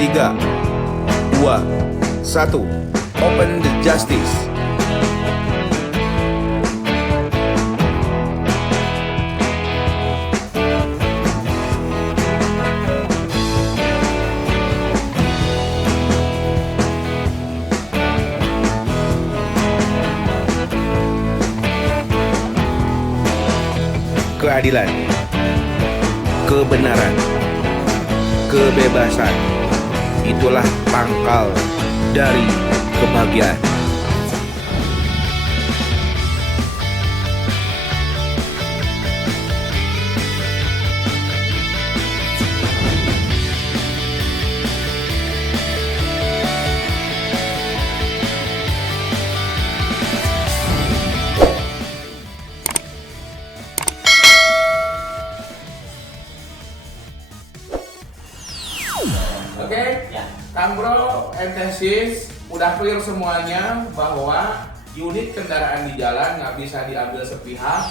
3, 2, 1. Open the justice. Keadilan, kebenaran, kebebasan, itulah pangkal dari kebahagiaan. Oke, Kang Bro, Entesis, udah clear semuanya bahwa unit kendaraan di jalan nggak bisa diambil sepihak.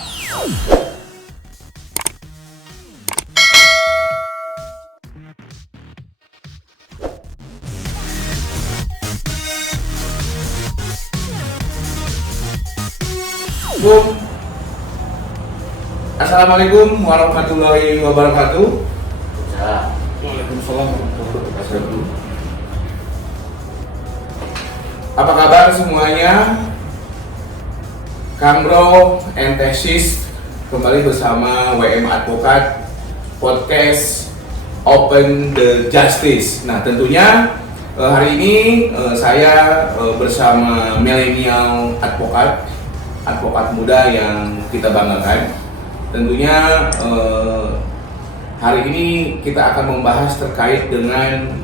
Assalamualaikum warahmatullahi wabarakatuh. Waalaikumsalam warahmatullahi wabarakatuh. Apa kabar semuanya? Kang Bro, Entesis kembali bersama WM Advokat Podcast Open the Justice. Nah, tentunya hari ini saya bersama milenial advokat muda yang kita banggakan. Tentunya hari ini kita akan membahas terkait dengan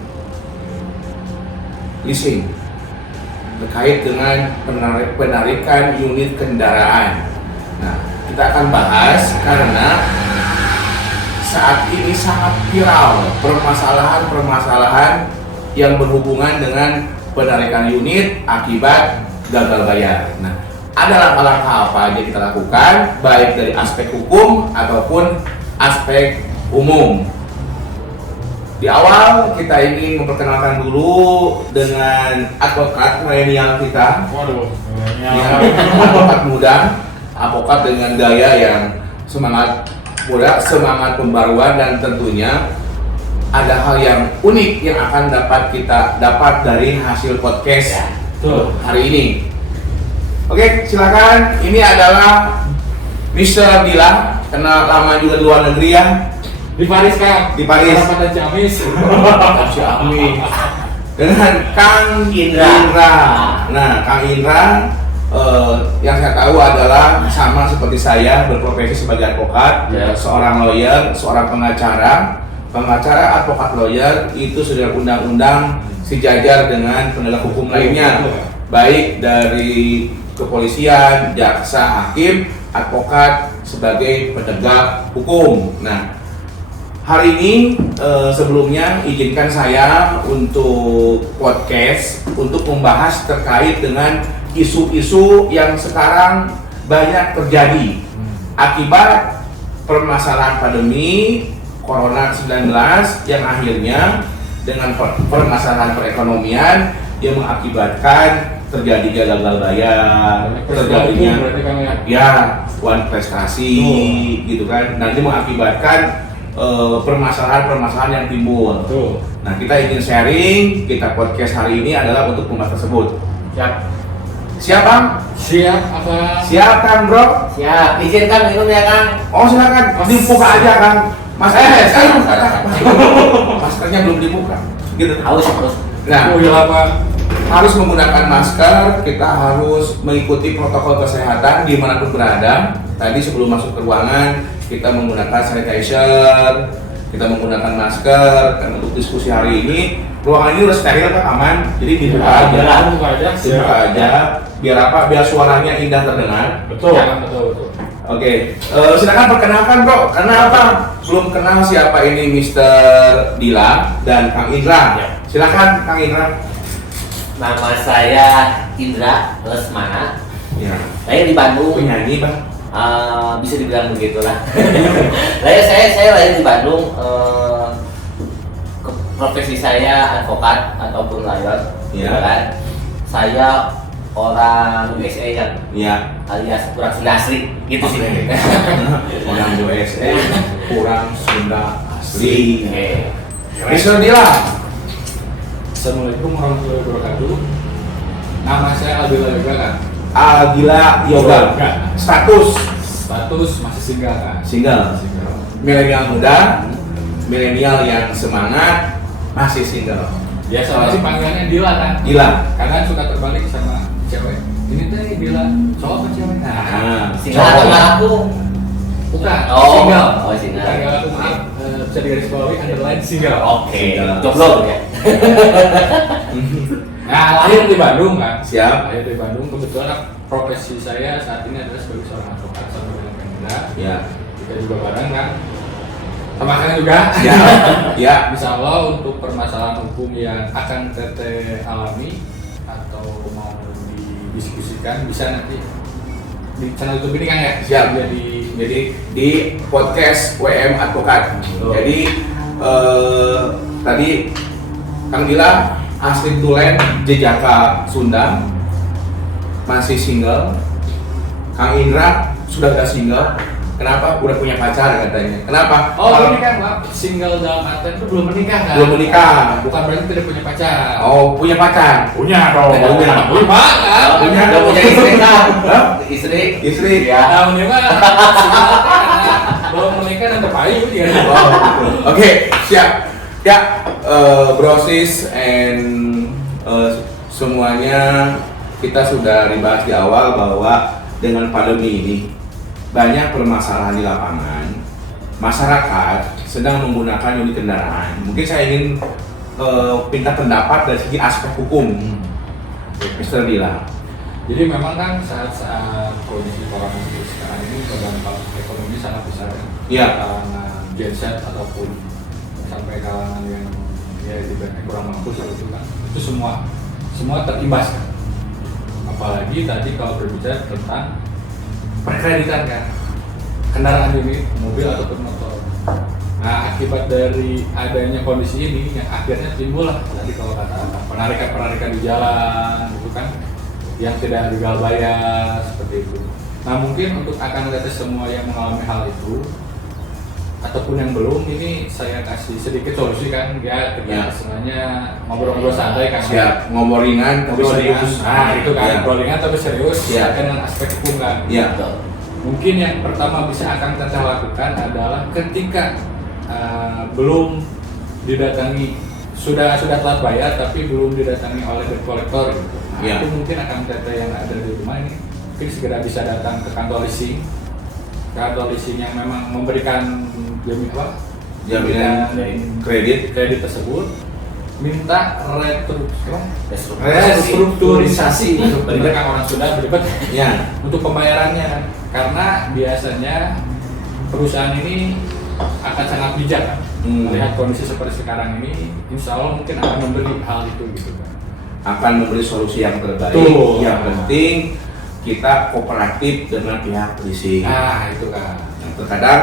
leasing, terkait dengan penarikan unit kendaraan. Nah, kita akan bahas karena saat ini sangat viral permasalahan-permasalahan yang berhubungan dengan penarikan unit akibat gagal bayar. Nah, ada langkah-langkah apa aja kita lakukan, baik dari aspek hukum ataupun aspek umum. Di awal kita ingin memperkenalkan dulu dengan advokat milenial kita. Advokat muda, advokat dengan gaya yang semangat muda, semangat pembaruan, dan tentunya ada hal yang unik yang akan kita dapat dari hasil podcast hari ini. Oke, silakan. Ini adalah Mr. Dila, kenal lama juga di luar negeri ya. Di Paris, Kang. Di Paris. Pada Ciamis. Ciamis. Dengan Kang Indra. Nah, Kang Indra yang saya tahu adalah sama seperti saya, berprofesi sebagai advokat, seorang lawyer, seorang pengacara, advokat lawyer itu sudah undang-undang sejajar dengan penegak hukum lainnya, baik dari kepolisian, jaksa, hakim, advokat sebagai penegak hukum. Nah, hari ini sebelumnya izinkan saya untuk podcast untuk membahas terkait dengan isu-isu yang sekarang banyak terjadi akibat permasalahan pandemi Corona-19 yang akhirnya dengan permasalahan perekonomian yang mengakibatkan terjadi gagal bayar, terjadinya uang prestasi gitu kan. Nanti mengakibatkan permasalahan-permasalahan yang timbul. Nah, kita ingin sharing, kita podcast hari ini adalah untuk membahas tersebut. Siap, Bang? Siap, apa? Siap, Kang Bro? Siap, izinkan minum ya, Kang. Oh, silakan. Dibuka aja, Kang. Maskernya belum dibuka. Gitu. Haus. Nah, apa? harus menggunakan masker, kita harus mengikuti protokol kesehatan dimanapun berada. Tadi sebelum masuk ke ruangan, kita menggunakan sanitizer, kita menggunakan masker. Dan untuk diskusi hari ini, ruangan ini udah steril kan, aman, jadi dibuka aja, biar apa? Biar suaranya indah terdengar. Betul. Oke, silakan perkenalkan Bro, karena apa? Belum kenal siapa ini Mr. Dila dan Kang Indra. Silakan Kang Indra. Nama saya Indra Lesmana. Ya. Lahir di Bandung. Penyanyi Bang. Bisa dibilang begitulah. Saya lahir di Bandung. profesi saya advokat ataupun lawyer, Ya. gitu kan. Saya orang USA yang Ya. alias kurang Sunda asli, gitu sih. Orang USA, kurang Sunda asli. Oke. Bisa bilang. Assalamualaikum warahmatullahi wabarakatuh. Nama saya Aldila Yoga kan. Aldila Yoga. Status Status masih single kan. single. Milenial muda, milenial yang semangat, masih single. Biasanya sih panggilannya Dila kan. Gila. Kadang suka terbalik sama cewek. Ini teh Dila cowok apa cewek? Nah, Single atau ngaku? bukan. Oh. Single. Oh, single. Bukan ngaku, maaf. Bisa digarisbawahi underline single. Oke, Single. jomblo ya. Nah, lahir di Bandung kan. Siap. Lahir di Bandung. Kebetulan profesi saya saat ini adalah sebagai seorang advokat sama dengan Pemda. Ya. Kita juga bareng kan. Sama kalian juga. Ya. Ya. Insya Allah untuk permasalahan hukum yang akan Teteh alami atau mau didiskusikan bisa nanti di channel YouTube ini kan ya. Siap. Jadi di podcast WM Advokat. Oh. Jadi tadi Kang Dila asli Tulen, Jejaka Sunda, masih single. Kang Indra sudah gak single. Kenapa? Udah punya pacar katanya. Kenapa? ini kan Pak, single dalam artian itu belum menikah kan? Belum menikah. Bukan berarti tidak punya pacar. Oh, punya pacar. Punya dong. Punya. Kan? Punya. Udah punya istri kan? Hah? Istri. Istri. Ya. Tahun ini mah single karena belum menikah dan terpayu dia. Oh, oke, siap. Ya, brosis and semuanya kita sudah dibahas di awal bahwa dengan pandemi ini banyak permasalahan di lapangan. Masyarakat sedang menggunakan unit kendaraan. Mungkin saya ingin minta pendapat dari segi aspek hukum, Mr. Dila. Jadi memang kan saat kondisi corona sekarang ini berdampak ekonomi sangat besar ya. Iya. Kalangan Gen Z ataupun sampai kalangan yang ya ibaratnya kurang mampu seperti itu kan. Itu semua terimbas kan. Apalagi tadi kalau berbicara tentang perkreditan kan. Kendaraan ini mobil ataupun motor. Nah, akibat dari adanya kondisi ini yang akhirnya timbul lah tadi kalau kata penarikan di jalan gitu kan yang tidak legal bayar seperti itu. Nah mungkin untuk akan tetes semua yang mengalami hal itu ataupun yang belum, ini saya kasih sedikit solusi kan ya, kita Ya. sebenarnya ngobrol-ngobrol santai kan. Siap, ngomong ringan tapi Ngobrol ringan. serius. Nah itu kan Ya. ngobrol ringan tapi serius Ya. dengan aspek hukum kan. Ya. Mungkin yang pertama bisa akan kita lakukan adalah ketika belum didatangi, sudah telat bayar tapi belum didatangi oleh debt collector gitu. Nah, Ya. itu mungkin akan teteh yang ada di rumah ini mungkin segera bisa datang ke kantor leasing yang memang memberikan Jaminan kredit. tersebut, minta Restrukturisasi. restrukturisasi beribet orang sudah beribet Ya. untuk pembayarannya, karena biasanya perusahaan ini akan sangat bijak kan? Melihat kondisi seperti sekarang ini, insya Allah mungkin akan memberi hal itu gitu kan. Akan memberi solusi yang terbaik. Betul. Yang penting kita kooperatif dengan pihak leasing. Nah itu kan. Terkadang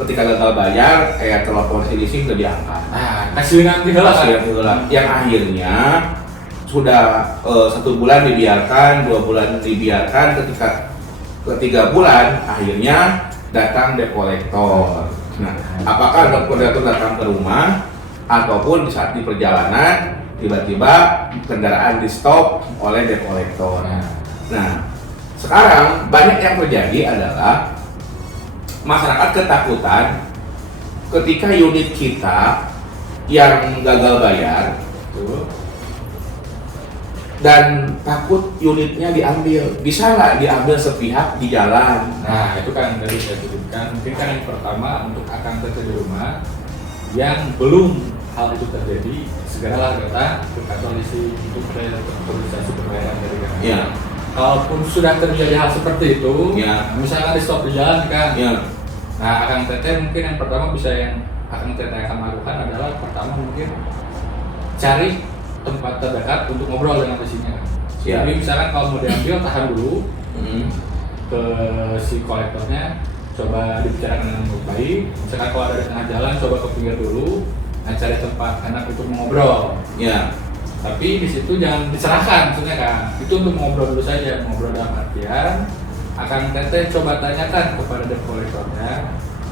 ketika gagal bayar, kayak telepon si leasing udah diangkat. Nah kasih nanti lah kan. Yang akhirnya sudah 1 bulan dibiarkan, 2 bulan dibiarkan, ketika ke-3 bulan akhirnya datang debt collector. Nah, apakah debt collector datang ke rumah ataupun di saat di perjalanan tiba-tiba kendaraan di stop oleh debt collector. Nah, sekarang banyak yang terjadi adalah masyarakat ketakutan ketika unit kita yang gagal bayar Tuh. dan takut unitnya diambil. Bisa nggak diambil sepihak di jalan? Nah itu kan dari saya sebutkan, mungkin kan yang pertama untuk akan teteh di rumah yang belum hal itu terjadi, segeralah datang ke kantor leasing untuk restrukturisasi pembayaran dari kami. Ya. Kalaupun sudah terjadi hal seperti itu, Ya. misalkan di stop di jalan kan, Ya. nah akan teteh mungkin yang pertama bisa yang akan teteh akan lakukan adalah pertama mungkin cari tempat terdekat untuk ngobrol dengan leasingnya. Siap. Jadi misalkan kalau mau diambil tahan dulu ke si kolektornya, coba dibicarakan dengan baik. Misalkan kalau ada di tengah jalan, coba ke pinggir dulu. cari tempat enak untuk ngobrol. Ya. Tapi di situ jangan diserahkan, maksudnya kan. Itu untuk ngobrol dulu saja, ngobrol dalam artian akan teteh coba tanyakan kepada debt collectornya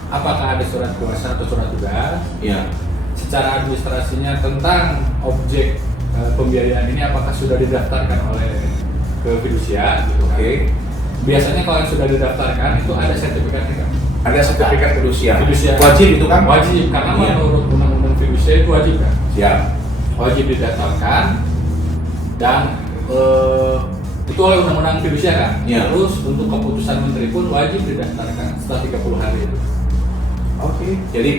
apakah ada surat kuasa atau surat tugas. Ya. Secara administrasinya tentang objek pembiayaan ini apakah sudah didaftarkan oleh ke fidusia gitu kan. Oke. Biasanya kalau yang sudah didaftarkan itu ada sertifikatnya kan. Ada sertifikat fidusia. Fidusia. Wajib itu kan? Wajib, karena Iya. menurut undang-undang fidusia itu wajib kan. Siap. Wajib didaftarkan dan itu oleh undang-undang fidusia kan. Iya. Terus untuk keputusan menteri pun wajib didaftarkan setelah 30 hari itu. Oke. Jadi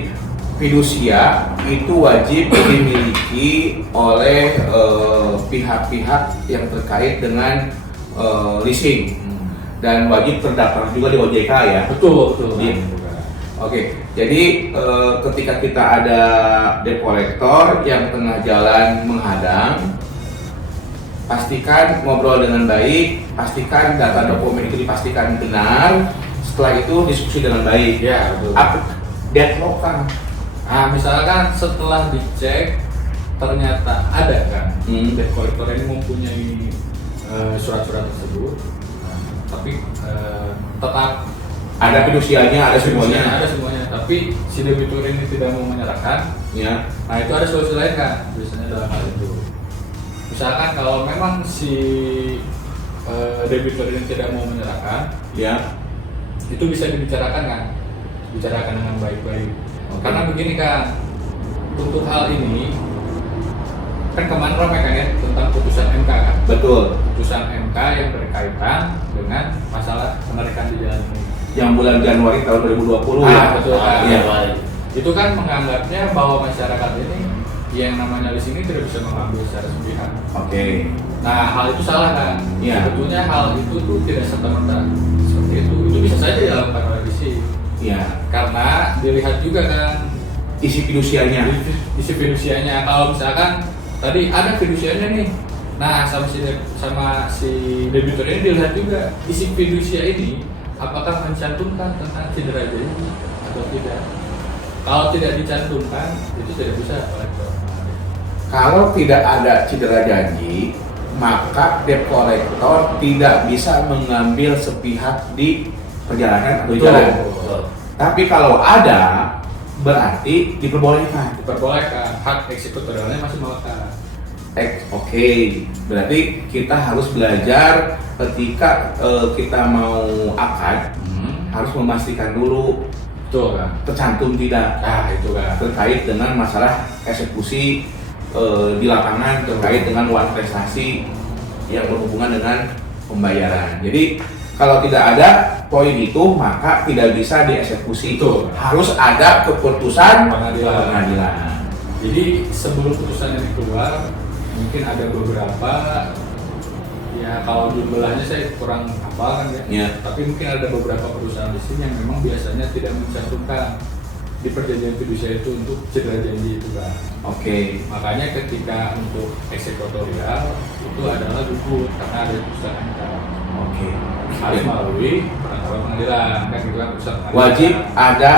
fidusia itu wajib dimiliki oleh pihak-pihak yang terkait dengan leasing dan wajib terdaftar juga di OJK ya. Betul. Iya. Oke, jadi ketika kita ada debt collector yang tengah jalan menghadang, pastikan ngobrol dengan baik, pastikan data dokumen itu dipastikan benar. Setelah itu diskusi dengan baik. Ya, betul. Apa deadlock kan? Nah, misalkan setelah dicek ternyata ada kan, debt collector ini mempunyai surat-surat tersebut, tapi tetap Ada fidusianya, ada semuanya. ada semuanya, tapi si debitur ini tidak mau menyerahkan. Ya, Nah, itu ada solusi lain kan, biasanya dalam hal itu. Misalkan kalau memang si debitur ini tidak mau menyerahkan, ya, itu bisa dibicarakan kan, bicarakan dengan baik-baik. Karena begini kan, untuk hal ini kan kemarin ramai kan ya tentang putusan MK kan, betul. putusan MK yang berkaitan dengan masalah penarikan di jalan ini. Yang bulan Januari tahun 2020 Ah, betul kan. Iya. Itu kan menganggapnya bahwa masyarakat ini yang namanya leasing ini tidak bisa mengambil secara sepihak. Oke. Nah, hal itu salah kan? Iya. Sebetulnya hal itu tuh tidak serta-merta seperti itu. Itu bisa saja dilakukan oleh leasing. Iya. Karena dilihat juga kan Isi fidusianya. isi fidusianya. Kalau misalkan tadi ada fidusianya nih, nah sama si debitur ini dilihat juga isi fidusia ini apakah mencantumkan tentang cedera janji atau tidak. Kalau tidak dicantumkan, itu tidak bisa kolektor. Kalau tidak ada cedera janji, maka debt collector tidak bisa mengambil sepihak di perjalanan atau jalan. Tapi kalau ada, berarti diperbolehkan. Diperbolehkan, hak eksekutorialnya masih melekat. Oke, berarti kita harus belajar ketika kita mau akad, harus memastikan dulu Betul kan? tercantum tidak Nah, itu kan. terkait dengan masalah eksekusi di lapangan, terkait dengan uang prestasi yang berhubungan dengan pembayaran. Jadi kalau tidak ada poin itu, maka tidak bisa dieksekusi. Betul. Harus ada keputusan Pengadilan. Jadi sebelum putusan ini keluar, mungkin ada beberapa, ya kalau jumlahnya saya kurang hafal kan ya. Ya. Tapi mungkin ada beberapa perusahaan di sini yang memang biasanya tidak mencantumkan di perjanjian fidusia itu untuk cedera janji itu kan. Oke. Makanya ketika untuk eksekutorial itu adalah dukut karena ada putusan MK. Oke. Harus melalui penetapan pengadilan kan gitu kan, putusan pengadilan. Wajib ada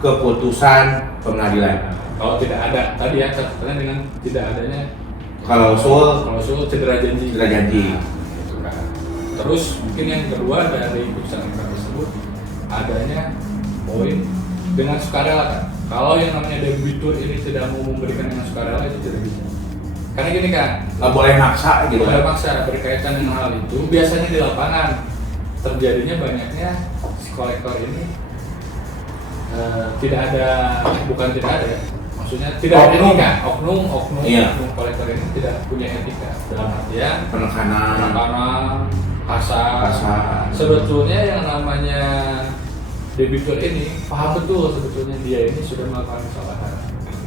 keputusan pengadilan. Kalau tidak ada tadi ya catatannya dengan tidak adanya Klausul cedera janji. Cedera janji. Nah, gitu kan. Terus mungkin yang kedua dari putusan MK tersebut adanya poin dengan sukarela kan. Kalau yang namanya debitur ini tidak mau memberikan dengan sukarela itu tidak bisa. Karena gini kan, nggak boleh maksa gitu ada kan. maksa berkaitan dengan hal itu. Biasanya di lapangan terjadinya banyaknya si kolektor ini tidak ada, bukan tidak ada ya. Maksudnya tidak ada Oknum. etika, oknum Iya. kolektor ini tidak punya etika dalam artian Penekanan. kasar. Sebetulnya yang namanya debitur ini paham betul sebetulnya dia ini sudah melakukan kesalahan.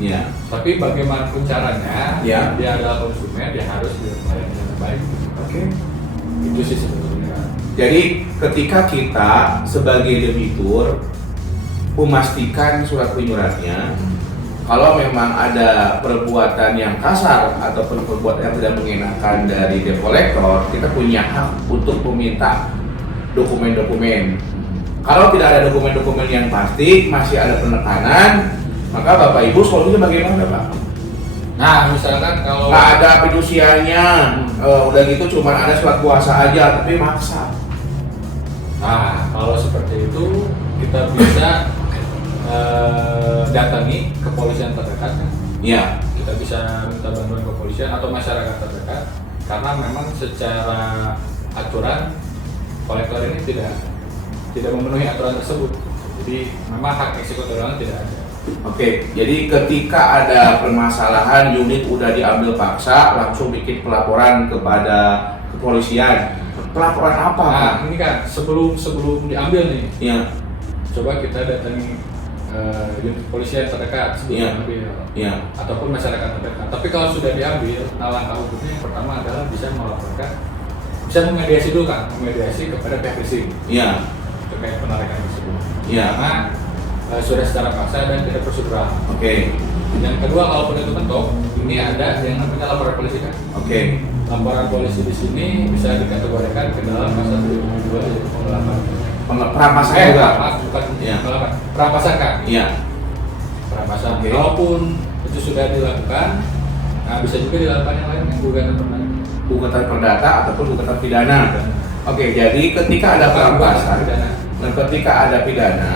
Iya. Tapi bagaimanapun caranya, Ya. dia adalah konsumen, dia harus dilayani dengan baik. Oke. Itu sih sebetulnya. Jadi ketika kita sebagai debitur memastikan surat penyuratnya, kalau memang ada perbuatan yang kasar ataupun perbuatan yang tidak mengenakan dari debt collector, kita punya hak untuk meminta dokumen-dokumen. Kalau tidak ada dokumen-dokumen yang pasti, masih ada penekanan, Maka Bapak Ibu solusinya bagaimana Pak? Nah, misalkan kalau Nggak ada fidusianya, udah gitu cuma ada surat kuasa aja, tapi maksa. Nah, kalau seperti itu kita bisa datangi kepolisian terdekat kan? Iya. Kita bisa minta bantuan kepolisian atau masyarakat terdekat karena memang secara aturan kolektor ini tidak memenuhi aturan tersebut. Jadi memang hak eksekutorialnya tidak ada. Oke, jadi ketika ada permasalahan unit udah diambil paksa, langsung bikin pelaporan kepada kepolisian. Pelaporan apa? Nah, ini kan sebelum diambil nih, Iya. coba kita datangi unit kepolisian terdekat sebelum Iya. diambil, Iya. ataupun masyarakat terdekat. Tapi kalau sudah diambil, langkah hukumnya yang pertama adalah bisa melaporkan, bisa memediasi dulu kan, memediasi kepada pihak leasing Iya. terkait penarikan tersebut. Iya. Karena sudah secara paksa dan tidak prosedural. Oke. Yang kedua, kalau itu mentok, ini ada yang namanya laporan polisi kan. Oke. Laporan polisi di sini bisa dikategorikan ke dalam pasal 72 yaitu penggelapan. Perampasan juga. Maaf, bukan Iya. penggelapan, perampasan kan. Iya. Perampasan. Oke. Kalaupun itu sudah dilakukan, nah bisa juga dilakukan yang lain yang gugatan perdata. Gugatan perdata ataupun gugatan pidana. Oke, jadi ketika ada perampasan dan ketika ada pidana,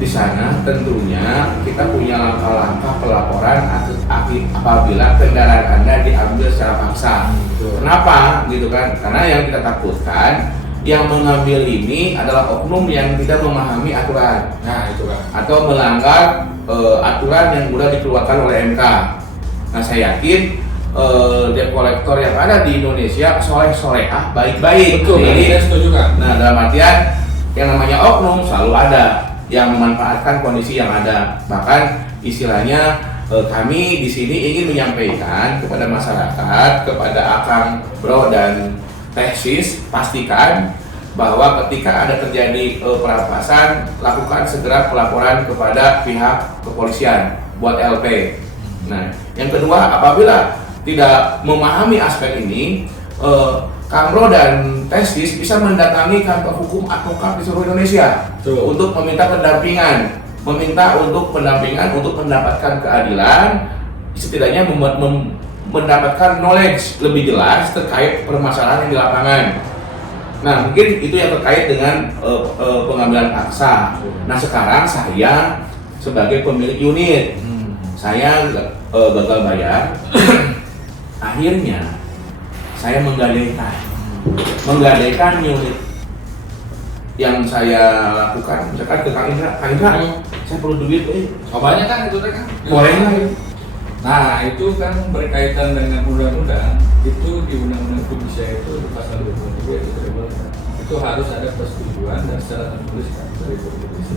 di sana tentunya kita punya langkah-langkah pelaporan apabila kendaraan Anda diambil secara paksa. Kenapa? Gitu kan? Karena yang kita takutkan yang mengambil ini adalah oknum yang tidak memahami aturan. Nah itu kan. Atau melanggar aturan yang sudah dikeluarkan oleh MK. Nah saya yakin debt kolektor yang ada di Indonesia soleh-solehah baik-baik. Betul, Jadi, saya setuju kan. nah dalam artian yang namanya oknum selalu ada yang memanfaatkan kondisi yang ada. Bahkan istilahnya kami di sini ingin menyampaikan kepada masyarakat, kepada Akang, Bro dan Tesis, pastikan bahwa ketika ada terjadi perampasan, lakukan segera pelaporan kepada pihak kepolisian buat LP. Nah, yang kedua, apabila tidak memahami aspek ini, Kang Bro dan Tesis bisa mendatangi kantor hukum advokat di seluruh Indonesia untuk meminta pendampingan, untuk mendapatkan keadilan, setidaknya mendapatkan knowledge lebih jelas terkait permasalahan yang di lapangan. Nah, mungkin itu yang terkait dengan pengambilan paksa. Nah, sekarang saya sebagai pemilik unit, saya gagal bayar. Akhirnya saya menggadaikan unit yang saya lakukan, misalkan ke Kang Indra, saya perlu duit, Banyak kan itu kan. boleh nggak? Nah itu kan berkaitan dengan undang-undang. Itu di undang-undang fidusia itu di pasal 23 itu dibolehkan. Itu harus ada persetujuan dan secara tertulis kan dari polisi.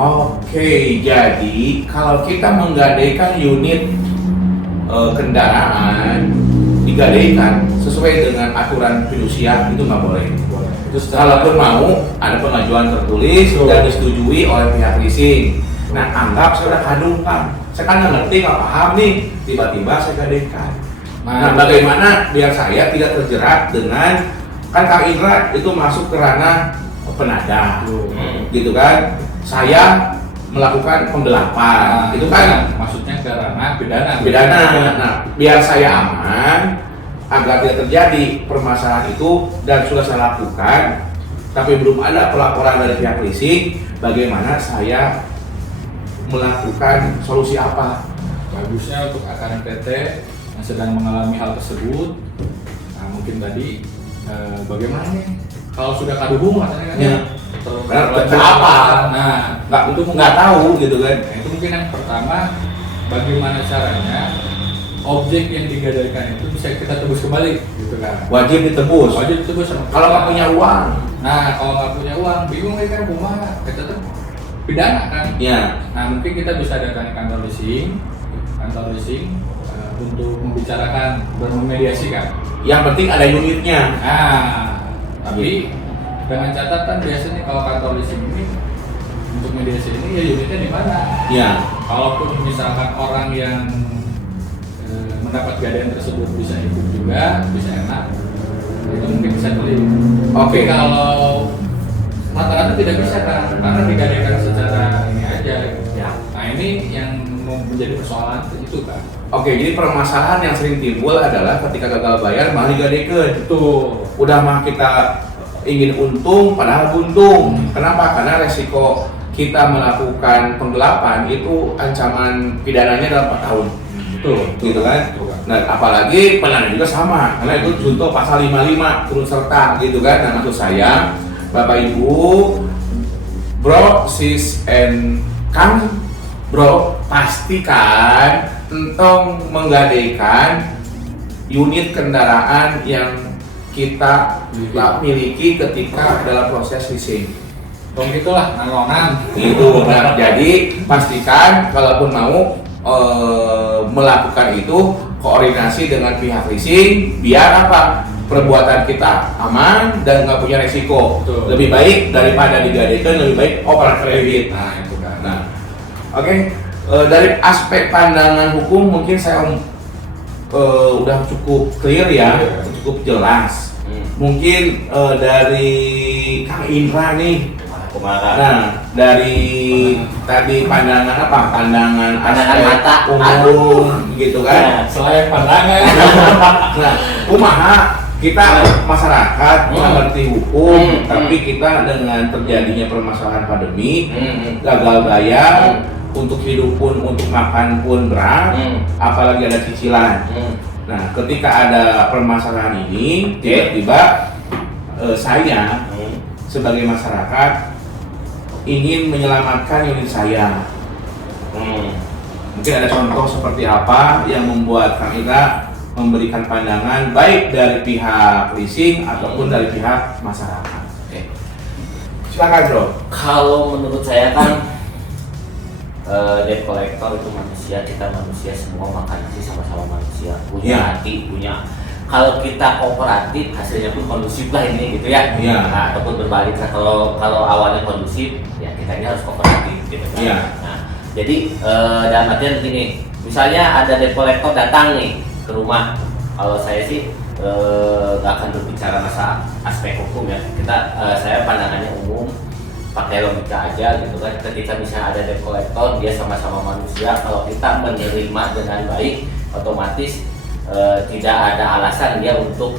Oke, jadi kalau kita menggadaikan unit kendaraan digadaikan sesuai dengan aturan fidusia itu nggak boleh. Itu secara Kalaupun mau ada pengajuan tertulis dan disetujui oleh pihak leasing. Nah, anggap saya udah kadungkan. Saya kan nggak ngerti, nggak paham nih. Tiba-tiba saya gadaikan. Nah, bagaimana biar saya tidak terjerat dengan kan Kang Indra itu masuk ke ranah penada, gitu kan? Saya melakukan penggelapan, itu kan maksudnya ke ranah pidana. Nah, biar saya aman, agar tidak terjadi permasalahan itu dan sudah saya lakukan, tapi belum ada pelaporan dari pihak leasing, bagaimana saya melakukan solusi apa? Bagusnya untuk AKN PT yang sedang mengalami hal tersebut, nah mungkin tadi bagaimana nih kalau sudah kaduhung katanya kan? Ya. Terlanjur apa? Nah, Nggak tahu gitu kan? Nah, itu mungkin yang pertama, bagaimana caranya objek yang digadaikan itu bisa kita tebus kembali, gitu kan? Wajib ditebus. Wajib ditebus sama Kalau nggak punya uang, Nah, kalau nggak punya uang, bingung kan rumah, kita tuh pidana kan? ya. Nah, mungkin kita bisa datangi kantor leasing untuk membicarakan dan memediasi kan. Yang penting ada unitnya. Nah, tapi dengan catatan biasanya kalau kantor leasing ini untuk mediasi ini ya unitnya di mana? Ya. Kalaupun misalkan orang yang mendapat gadaian tersebut bisa ikut juga, bisa enak, itu mungkin bisa klik. Oke. Kalau rata-rata tidak bisa kan, karena digadaikan secara ini aja. Ya. Nah ini ini yang menjadi persoalan itu kan. Oke, jadi permasalahan yang sering timbul adalah ketika gagal bayar malah digadekeun. Betul. Udah mah kita ingin untung padahal buntung. Kenapa? Karena resiko kita melakukan penggelapan itu ancaman pidananya dalam 4 tahun. Betul. Gitu kan? Betul, kan. Nah, apalagi penanganan juga sama. Karena itu contoh pasal 55 turut serta gitu kan. Nah, maksud saya Bapak Ibu, bro, sis, and Kang, bro, pastikan entong menggadaikan unit kendaraan yang kita miliki ketika dalam proses leasing. Tong gitulah nalonan. Itu. Nah, jadi pastikan kalaupun mau melakukan itu koordinasi dengan pihak leasing biar apa? Perbuatan kita aman dan nggak punya resiko. Betul. Lebih baik daripada digadaikan, lebih baik oper kredit. Nah, itu kan. Nah, oke. Dari aspek pandangan hukum mungkin saya udah cukup clear ya, cukup jelas. Mungkin dari Kang Indra nih. Nah, dari tadi pandangan apa? Pandangan Pandangan aspek mata. umum gitu kan. Selain pandangan. Nah, kumaha kita masyarakat mengerti hukum, tapi kita dengan terjadinya permasalahan pandemi, gagal bayar, untuk hidup pun, untuk makan pun berat, apalagi ada cicilan. Nah, ketika ada permasalahan ini, tiba-tiba saya sebagai masyarakat ingin menyelamatkan unit saya. Mungkin ada contoh seperti apa yang membuat Kang Indra memberikan pandangan baik dari pihak leasing ataupun dari pihah masyarakat. Silakan, bro. Kalau menurut saya kan debt collector itu manusia, kita manusia semua makan nasi sama-sama manusia, punya hati, punya. Kalau kita kooperatif hasilnya pun kondusif lah ini gitu ya. Nah, ataupun berbalik lah kalau awalnya kondusif ya kita ini harus kooperatif gitu kan. Nah, jadi dalam artian begini, misalnya ada debt collector datang nih ke rumah, kalau saya sih nggak akan berbicara masa aspek hukum ya. Saya pandangannya umum, pakai logika aja gitu kan. Ketika misalnya ada debt collector, dia sama-sama manusia, kalau kita menerima dengan baik, otomatis tidak ada alasan dia untuk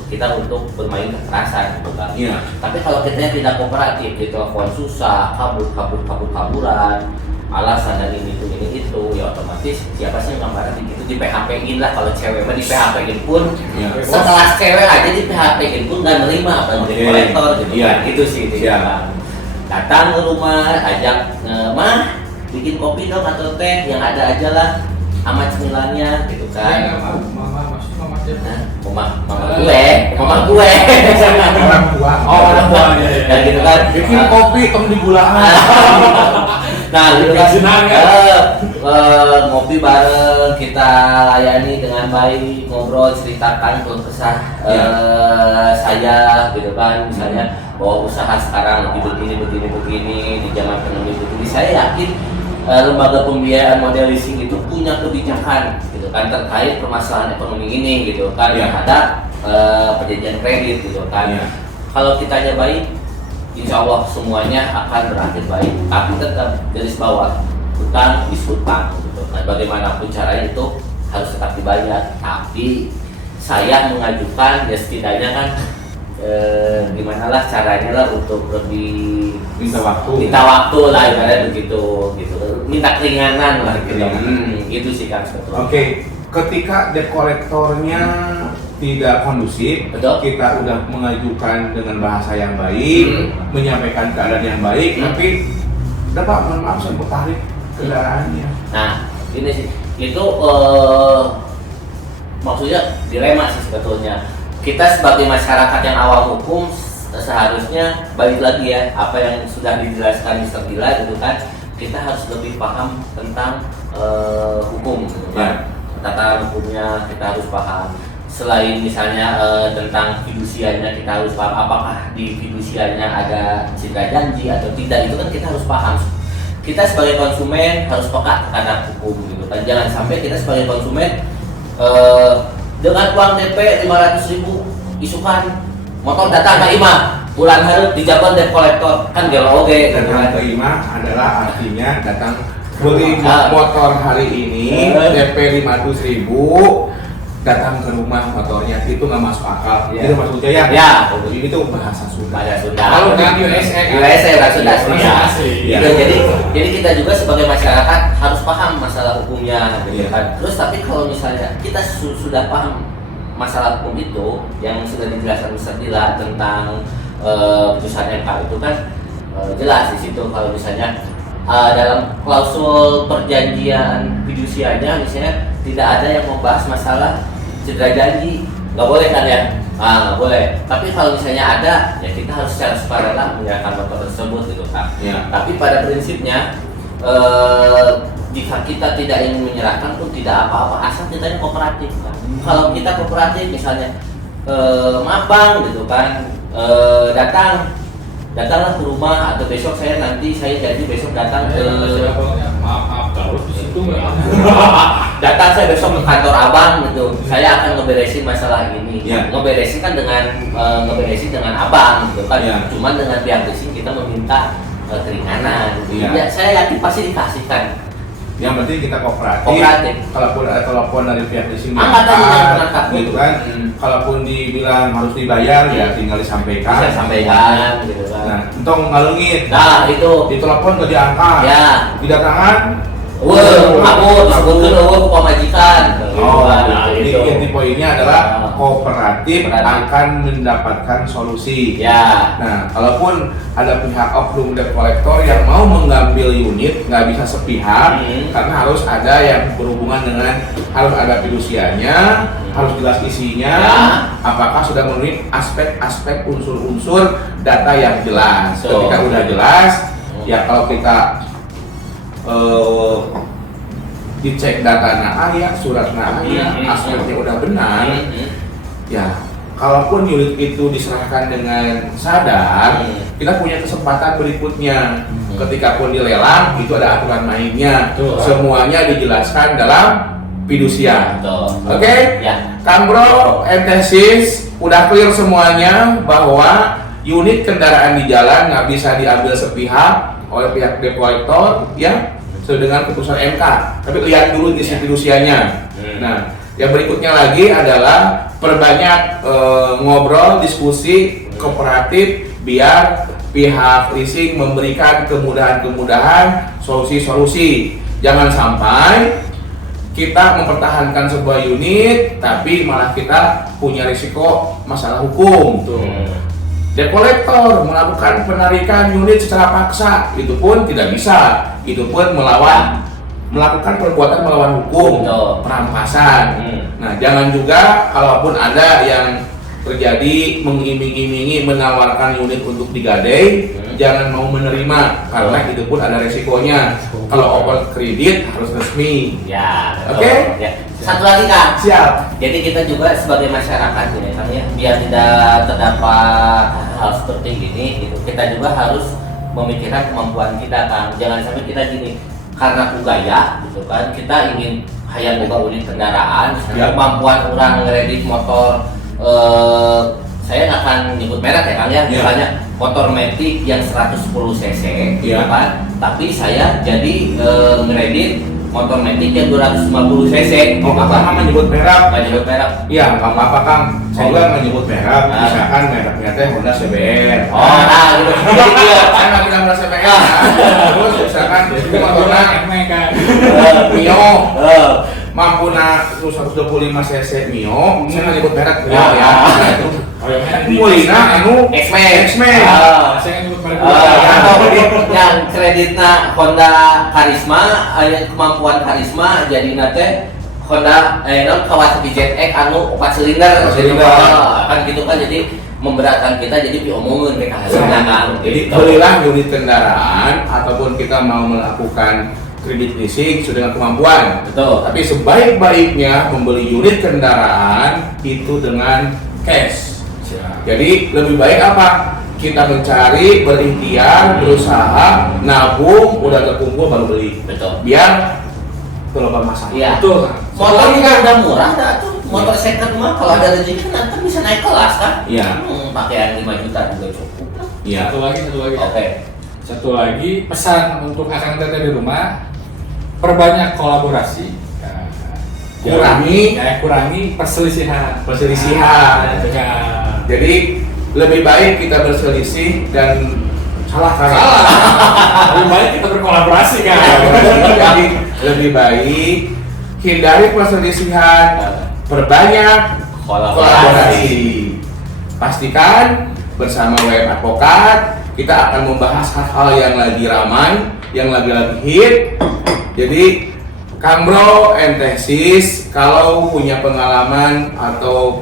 bermain kekerasan gitu kan. Tapi kalau kita tidak kooperatif, ditelepon susah, kaburan, alasan dan ini itu, ya otomatis siapa sih yang marah gitu, di PHP-in lah. Kalau cewek mah di PHP-in pun, setelah cewek aja di PHP-in pun nggak nerima apa debt collector gitu kan. Itu sih kan. Datang ke rumah, ajak mah bikin kopi dong atau teh yang ada aja lah, sama cemilannya gitu kan. Mama gue. Orang tua. Orang tua. Dan gitu kan. Bikin kopi, tong di gulaan. Nah, gitu kan. Ngopi bareng, kita layani dengan baik, ngobrol, ceritakan keluh kesah saya gitu kan. Misalnya bahwa usaha sekarang lebih begini di zaman pandemi begini. Saya yakin lembaga pembiayaan model leasing itu punya kebijakan gitu kan terkait permasalahan ekonomi ini gitu kan, ada perjanjian kredit gitu kan. Kalau kitanya baik, insya Allah semuanya akan berakhir baik. Tapi tetap garis bawah, utang hutang gitu kan. Bagaimanapun caranya itu harus tetap dibayar. Tapi saya mengajukan ya setidaknya kan gimana lah caranya lah untuk lebih minta waktu lah ibaratnya begitu gitu, minta keringanan lah gitu. Itu sih kan sebetulnya. Oke, ketika debt collectornya tidak kondusif, kita udah mengajukan dengan bahasa yang baik, menyampaikan keadaan yang baik, tapi dapat mohon maaf saya tarik kendaraannya. Nah, ini sih itu maksudnya dilema sih sebetulnya. Kita sebagai masyarakat yang awam hukum seharusnya balik lagi ya apa yang sudah dijelaskan Mr. Dila gitu kan, kita harus lebih paham tentang hukum gitu kan. Tataran hukumnya kita harus paham. Selain misalnya tentang fidusianya, kita harus paham apakah di fidusianya ada citra janji atau tidak, itu kan kita harus paham. Kita sebagai konsumen harus peka terhadap hukum gitu kan. Jangan sampai kita sebagai konsumen dengan uang DP 500.000 isukan motor datang ke imah bulan harus dijaban debt collector kan gelo oge. Datang ke imah adalah artinya datang beli Ah. motor hari ini DP 500.000, datang ke rumah motornya itu nggak masuk akal. Iya. Itu maksudnya ya? Ya. Ini tuh bahasa Sunda. Bahasa Sunda. Kalau di USA kan? USA bahasa Sunda asli ya. Asli. Iya. Gitu, jadi kita juga sebagai masyarakat harus paham masalah hukumnya gitu Iya. kan. Terus tapi kalau misalnya kita sudah paham masalah hukum itu yang sudah dijelaskan Ustaz Dila tentang putusan MK itu kan jelas di situ kalau misalnya dalam klausul perjanjian fidusianya misalnya tidak ada yang membahas masalah cedera janji, nggak boleh kan ya? Nggak boleh. Tapi kalau misalnya ada, ya kita harus secara sukarela menyerahkan motor tersebut gitu kan. Ya. Tapi pada prinsipnya jika kita tidak ingin menyerahkan pun tidak apa-apa asal kita kooperatif kan. Kalau kita kooperatif misalnya mabang gitu kan, datanglah ke rumah atau besok saya janji besok datang ke maaf kalau di situ nggak datang saya besok ke kantor abang gitu, saya akan ngeberesin masalah ini. Ya. Ngeberesin kan ngeberesin dengan abang gitu kan. Ya. Cuman dengan pihak leasing kita meminta keringanan gitu. Ya. Ya, saya yakin pasti dikasihkan. Yang penting kita kooperatif. Kooperatif. Kalaupun ada telepon dari pihak leasing Angkat aja, jangan angkat. gitu kan. Kalaupun dibilang harus dibayar ya tinggal disampaikan. Bisa sampaikan gitu kan. Nah, entong ngalungin. Nah, itu Ditelepon ke diangkat. ya. Didatangan. Aku disebutkan ke pemajikan. Oh, Nah, ini gitu. inti poinnya adalah Nah. kooperatif Kooperatif. akan mendapatkan solusi. Ya. Nah, kalaupun ada pihak oknum debt collector yang mau mengambil unit, nggak bisa sepihak, karena harus ada yang berhubungan dengan harus ada fidusianya, harus jelas isinya, Ya. apakah sudah memenuhi aspek-aspek unsur-unsur data yang jelas. Betul. Ketika udah jelas, ya kalau kita dicek data aya, surat aya, aspeknya udah benar, ya kalaupun unit itu diserahkan dengan sadar, kita punya kesempatan berikutnya. Ketika pun dilelang, itu ada aturan mainnya. Betul. Semuanya dijelaskan dalam fidusia. Betul. Oke? Ya. Kang Bro, entesis, udah clear semuanya bahwa unit kendaraan di jalan nggak bisa diambil sepihak oleh pihak debt collector, ya, sesuai dengan keputusan MK. Tapi lihat dulu isi fidusianya. Nah, yang berikutnya lagi adalah perbanyak ngobrol, diskusi, kooperatif, biar pihak leasing memberikan kemudahan-kemudahan, solusi-solusi. Jangan sampai kita mempertahankan sebuah unit, tapi malah kita punya risiko masalah hukum. Debt collector melakukan penarikan unit secara paksa, itu pun tidak bisa. Itu pun melakukan perbuatan melawan hukum, Betul. perampasan. Nah, jangan juga kalaupun ada yang terjadi mengiming-imingi menawarkan unit untuk digadai, jangan mau menerima karena itu pun ada resikonya. Kalau open kredit harus resmi. Ya. Oke? betul. Ya. Satu lagi Kang. Siap. Jadi kita juga sebagai masyarakat ini kan ya, biar tidak terdapat hal seperti ini gitu. Kita juga harus memikirkan kemampuan kita Kang. Jangan sampai kita gini karena gaya gitu kan, kita ingin hayang boga unit kendaraan, Ya. kemampuan orang ngeredit motor saya nggak akan nyebut merek ya Kang ya, Ya. misalnya motor Matic yang 110 cc gitu Ya. kan, tapi saya jadi ngeredit motor Matic yang 250 cc. Oh, apa menyebut merek? Nggak nyebut merek. Iya, nggak apa-apa Kang. Saya juga nggak nyebut merek. Nah. Misalkan mereknya teh Honda CBR. Oh, nah gitu. Jadi dia Saya nggak bilang Honda CBR. Ah. Terus misalkan motornya kan Mio, mampu na 125 cc Mio. Saya nggak nyebut merek Mio ya. Mulina anu X-Men. X-Men. saya nyebut merek Atau yang kreditnya Honda Karisma, kemampuan Karisma jadi nate Honda non Kawasaki ZX anu 4 silinder, 4 silinder. kan gitu kan, jadi memberatkan kita jadi diomongin kayak hasilnya kan. Jadi Gitu. belilah unit kendaraan ataupun kita mau melakukan kredit leasing sesuai dengan kemampuan. Betul. Tapi sebaik-baiknya membeli unit kendaraan itu dengan cash. Jadi lebih baik apa? Kita mencari, berikhtiar, berusaha, nabung, udah terkumpul baru beli. Betul. Biar terlalu masalah. Iya. Betul Kang. Motor juga udah murah dah tuh. Motor second mah kalau ada rezeki nanti bisa naik kelas kan? Iya. Pakaian 5 juta juga cukup. Iya. Satu lagi Oke. satu lagi pesan untuk akang teteh di rumah, perbanyak kolaborasi, kurangi perselisihan. Ya. Jadi lebih baik kita berselisih dan salah. Lebih baik kita berkolaborasi kan. Jadi lebih baik hindari perselisihan, perbanyak kolaborasi. Pastikan bersama WM Advokat kita akan membahas hal-hal yang lagi ramai, yang lagi hit. Jadi Kang Bro Entesis, kalau punya pengalaman atau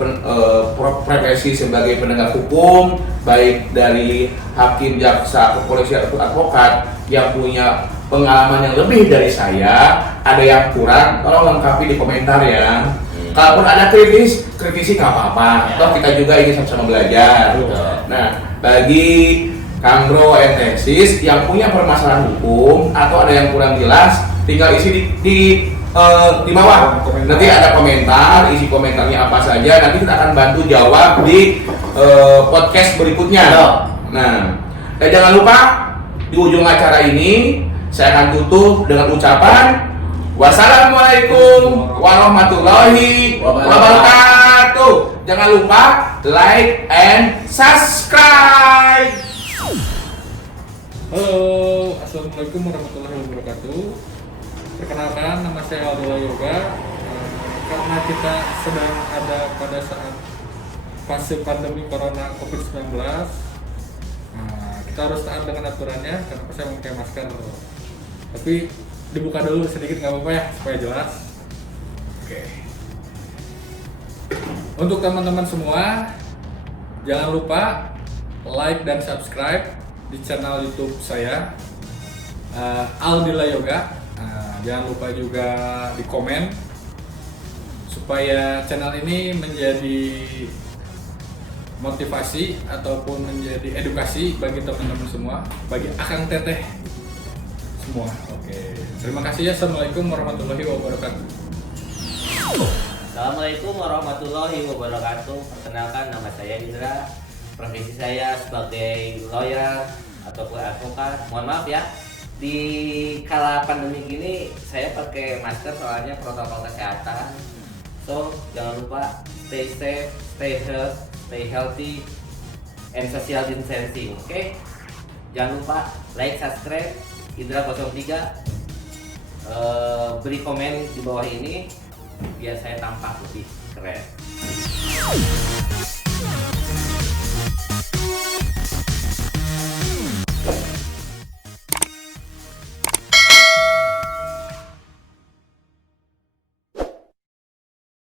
profesi sebagai penegak hukum, baik dari hakim, jaksa, kepolisian atau advokat yang punya pengalaman yang lebih dari saya, ada yang kurang, tolong lengkapi di komentar ya. Kalaupun ada kritisi nggak apa-apa. Toh kita juga ingin sama-sama belajar. Nah, bagi Kang Bro Entesis yang punya permasalahan hukum atau ada yang kurang jelas, tinggal isi di bawah. Nanti ada komentar, isi komentarnya apa saja. Nanti kita akan bantu jawab di podcast berikutnya. Nah, dan jangan lupa di ujung acara ini saya akan tutup dengan ucapan wassalamualaikum warahmatullahi wabarakatuh. Jangan lupa like and subscribe. Halo, assalamualaikum warahmatullahi wabarakatuh. Perkenalkan, nama saya Aldila Yoga. Karena kita sedang ada pada saat fase pandemi corona COVID-19, kita harus taat dengan aturannya. Kenapa saya memakai masker? Tapi dibuka dulu sedikit nggak apa-apa ya, supaya jelas. Oke. Untuk teman-teman semua, jangan lupa like dan subscribe di channel YouTube saya, Aldila Yoga. Jangan lupa juga di komen supaya channel ini menjadi motivasi ataupun menjadi edukasi bagi teman-teman semua, bagi akang teteh semua. Oke, terima kasih ya. Assalamualaikum warahmatullahi wabarakatuh. Assalamualaikum warahmatullahi wabarakatuh. Perkenalkan, nama saya Indra. Profesi saya sebagai lawyer ataupun advokat. Mohon maaf ya, di kala pandemi gini saya pakai masker soalnya protokol kesehatan. So jangan lupa stay safe, stay healthy, and social distancing. Oke? Jangan lupa like, subscribe Indra 03. Beri komen di bawah ini biar saya tampak lebih keren.